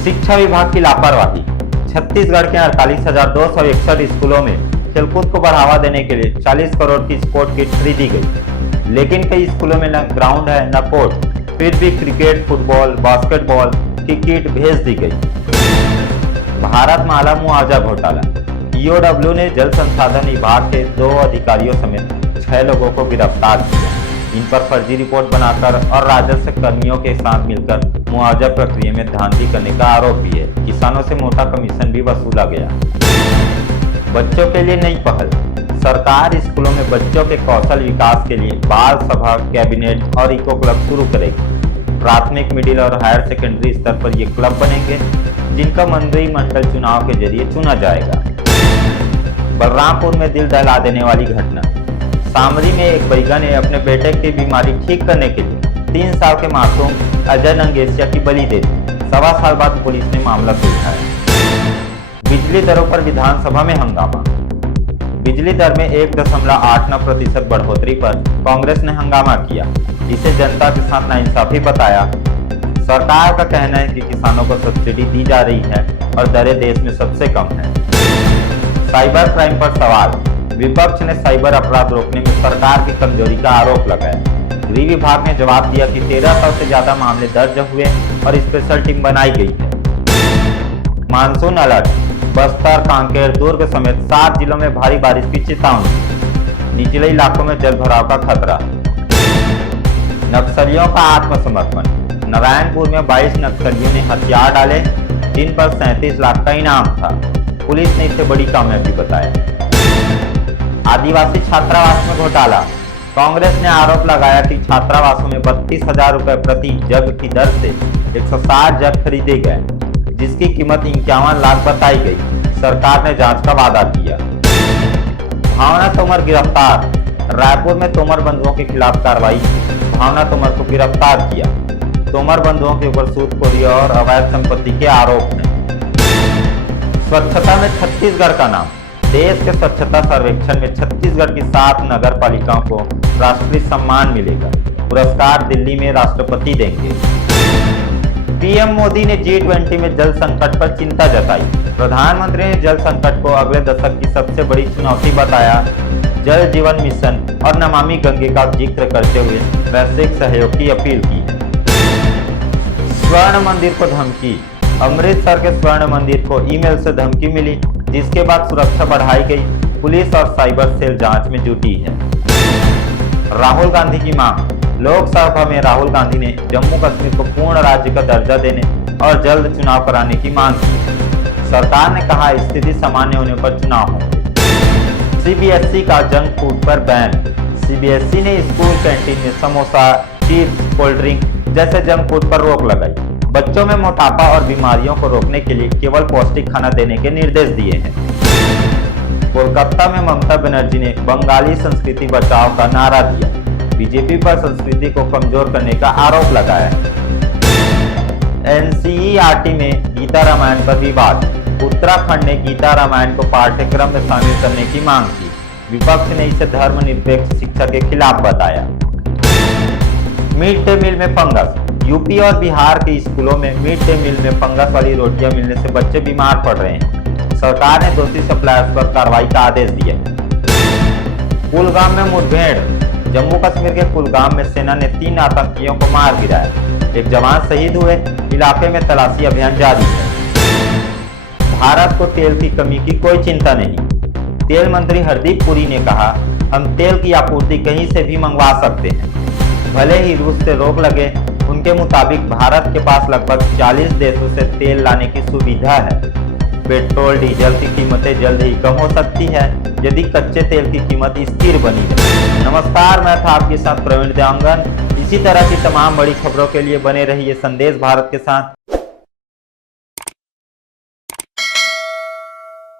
शिक्षा विभाग की लापरवाही। छत्तीसगढ़ के 48,261 स्कूलों में खेलकूद को बढ़ावा देने के लिए 40 करोड़ की स्पोर्ट किट खरीदी गई, लेकिन कई स्कूलों में न ग्राउंड है न कोर्ट, फिर भी क्रिकेट, फुटबॉल, बास्केटबॉल की किट भेज दी गई। भारतमाला मुआवजा घोटाला। ईओडब्ल्यू ने जल संसाधन विभाग के 2 अधिकारियों समेत 6 लोगों को गिरफ्तार किया। इन पर फर्जी रिपोर्ट बनाकर और राजस्व कर्मियों के साथ मिलकर मुआवजा प्रक्रिया में धांधली करने का आरोप भी है। किसानों से मोटा कमीशन भी वसूला गया। बच्चों के लिए नई पहल। सरकार स्कूलों में बच्चों के कौशल विकास के लिए बाल सभा, कैबिनेट और इको क्लब शुरू करेगी। प्राथमिक, मिडिल और हायर सेकेंडरी स्तर पर ये क्लब बनेंगे, जिनका मंत्रिमंडल चुनाव के जरिए चुना जाएगा। बलरामपुर में दिल दहला देने वाली घटना। सामरी में एक बैगा ने अपने बेटे की बीमारी ठीक करने के लिए 3 साल के मासूम अजय नंगेसिया की बलि दे दी। 1.25 साल बाद पुलिस ने मामला सुलझाया। बिजली दरों पर विधानसभा में हंगामा। बिजली दर में 1.89% बढ़ोतरी पर कांग्रेस ने हंगामा किया। इसे जनता के साथ नाइंसाफी बताया। सरकार का कहना है कि किसानों को सब्सिडी दी जा रही है और दरें देश में सबसे कम है। साइबर क्राइम पर सवाल। विपक्ष ने साइबर अपराध रोकने में सरकार की कमजोरी का आरोप लगाया। गृह विभाग ने जवाब दिया कि 1300 से ज्यादा मामले दर्ज हुए और स्पेशल टीम बनाई गई है। Monsoon alert. बस्तर, कांकेर, दुर्ग समेत 7 जिलों में भारी बारिश की चेतावनी। निचले इलाकों में जलभराव का खतरा। नक्सलियों का आत्मसमर्पण। नारायणपुर में 22 नक्सलियों ने हथियार डाले, जिन पर 37 लाख का इनाम था। पुलिस ने इसे बड़ी कामयाबी बताया। आदिवासी छात्रावास में घोटाला। कांग्रेस ने आरोप लगाया कि छात्रावासों में 32,000 रुपए प्रति जग की दर से 160 जग खरीदे गए, जिसकी कीमत 51 लाख बताई गई। सरकार ने जांच का वादा किया। भावना तोमर गिरफ्तार। रायपुर में तोमर बंधुओं के खिलाफ कार्रवाई। भावना तोमर को गिरफ्तार किया। तोमर बंधुओं के ऊपर सूदखोरी और अवैध संपत्ति के आरोप हैं। स्वच्छता में छत्तीसगढ़ का नाम। देश के स्वच्छता सर्वेक्षण में छत्तीसगढ़ की 7 नगर पालिकाओं को राष्ट्रीय सम्मान मिलेगा। पुरस्कार दिल्ली में राष्ट्रपति देंगे। पीएम मोदी ने G20 में जल संकट पर चिंता जताई। प्रधानमंत्री ने जल संकट को अगले दशक की सबसे बड़ी चुनौती बताया। जल जीवन मिशन और नमामि गंगे का जिक्र करते हुए वैश्विक सहयोग की अपील की है। स्वर्ण मंदिर को धमकी। अमृतसर के स्वर्ण मंदिर को ईमेल से धमकी मिली, जिसके बाद सुरक्षा बढ़ाई गई। पुलिस और साइबर सेल जांच में जुटी है। राहुल गांधी की मांग। लोकसभा में राहुल गांधी ने जम्मू कश्मीर को पूर्ण राज्य का दर्जा देने और जल्द चुनाव कराने की मांग की। सरकार ने कहा स्थिति सामान्य होने पर चुनाव होंगे। सीबीएसई का जंक फूड पर बैन। सीबीएसई ने स्कूल कैंटीन में समोसा, चिप्स, कोल्ड ड्रिंक जैसे जंक फूड पर रोक लगाई। बच्चों में मोटापा और बीमारियों को रोकने के लिए केवल पौष्टिक खाना देने के निर्देश दिए हैं। कोलकाता में ममता बनर्जी ने बंगाली संस्कृति बचाओ का नारा दिया। बीजेपी पर संस्कृति को कमजोर करने का आरोप लगाया। एनसीईआरटी में गीता रामायण पर विवाद। उत्तराखंड ने गीता रामायण को पाठ्यक्रम में शामिल करने की मांग की। विपक्ष ने इसे धर्मनिरपेक्ष शिक्षा के खिलाफ बताया। मिड डे मील में फंगस। यूपी और बिहार के स्कूलों में मिड डे मील में फंगस वाली रोटियां मिलने से बच्चे बीमार पड़ रहे हैं। सरकार ने दोषी सप्लायर्स पर कार्रवाई का आदेश दिया। कुलगाम में मुठभेड़। जम्मू कश्मीर के कुलगाम में सेना ने 3 आतंकियों को मार गिराया। एक जवान शहीद हुए। इलाके में तलाशी अभियान जारी है। भारत को तेल की कमी की कोई चिंता नहीं। तेल मंत्री हरदीप पुरी ने कहा, हम तेल की आपूर्ति कहीं से भी मंगवा सकते हैं, भले ही रूस से रोक लगे। उनके मुताबिक भारत के पास लगभग 40 देशों से तेल लाने की सुविधा है। पेट्रोल, डीजल की कीमतें जल्द ही कम हो सकती है यदि कच्चे तेल की कीमत स्थिर बनी रहे। नमस्कार, मैं था आपके साथ प्रवीण देवांगन। इसी तरह की तमाम बड़ी खबरों के लिए बने रहिए संदेश भारत के साथ।